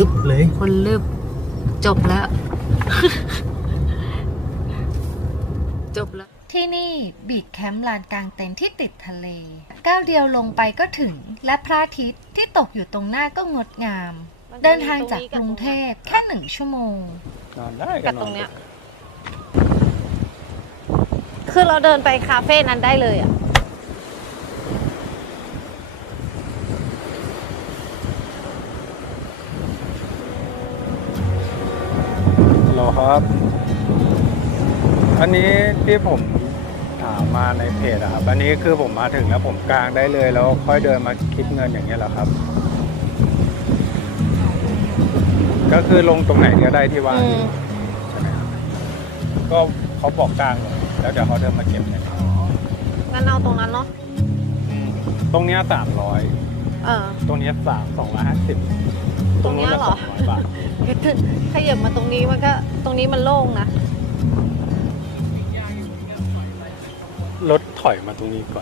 ลึบเลย คนลืบจบแล้ว จบแล้ว ที่นี่บีดแคมป์ลานกลางเต็นท์ที่ติดทะเล ก้าวเดียวลงไปก็ถึง และพระอาทิตย์ที่ตกอยู่ตรงหน้าก็งดงาม เดินทางจากกรุงเทพแค่หนึ่งชั่วโมง นอนได้กับตรงเนี้ย คือเราเดินไปคาเฟ่นั้นได้เลยอะ ฮัลโหล ครับ อันนี้ที่ผมถามมาในเพจอะครับ อันนี้คือผมมาถึงแล้วผมกางได้เลยแล้วค่อยเดินมาคิดเงินอย่างเงี้ยเหรอครับ ก็คือลงตรงไหนก็ได้ที่ว่างอืม ใช่ไหมครับก็เขาบอกกลางเลยแล้วเดี๋ยวเขาเดินมาเก็บเนี่ยงั้นเอาตรงนั้นเนาะ ตรงเนี้ยสามร้อยเออ ตรงเนี้ยสามสองร้อยห้าสิบตรงเนี้ยเหรอ สองร้อยบาท ขยับมาตรงนี้มันก็ต รงนี้มันโล่งนะ รถถอยมาตรงนี้ก่อน